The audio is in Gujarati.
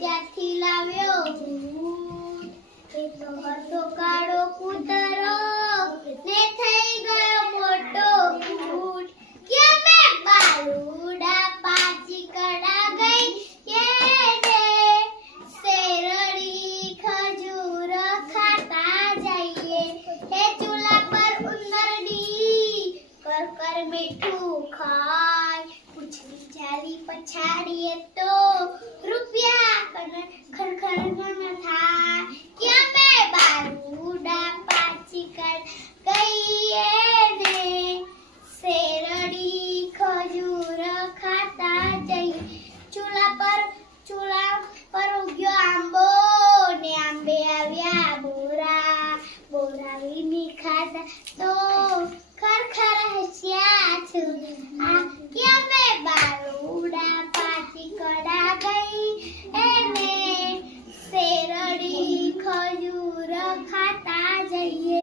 ત્યાંથી લાવ્યો ભૂત. એ તો હતો કાળો કૂતરો ને થઈ ગયો મોટો ભૂત. કે મેં બાલુડા પાછી કડા ગઈ કે રે શેરડી ખજૂર ખાતા જઈએ. હે ચૂલા પર ઉંદરડી કર કર મીઠું ખાય. પૂછડી જારી પછાડીએ તો રૂપિયા ખર ખર ગણ થાય. કે મેં બાલુડા પાછી કડા ગઈએ ને શેરડી ખજૂર ખાતા જઈએ. ચૂલા પર ઉગ્યો આંબો ને આંબે આવ્યા બોરા. બોરા વીણી ખાધા તો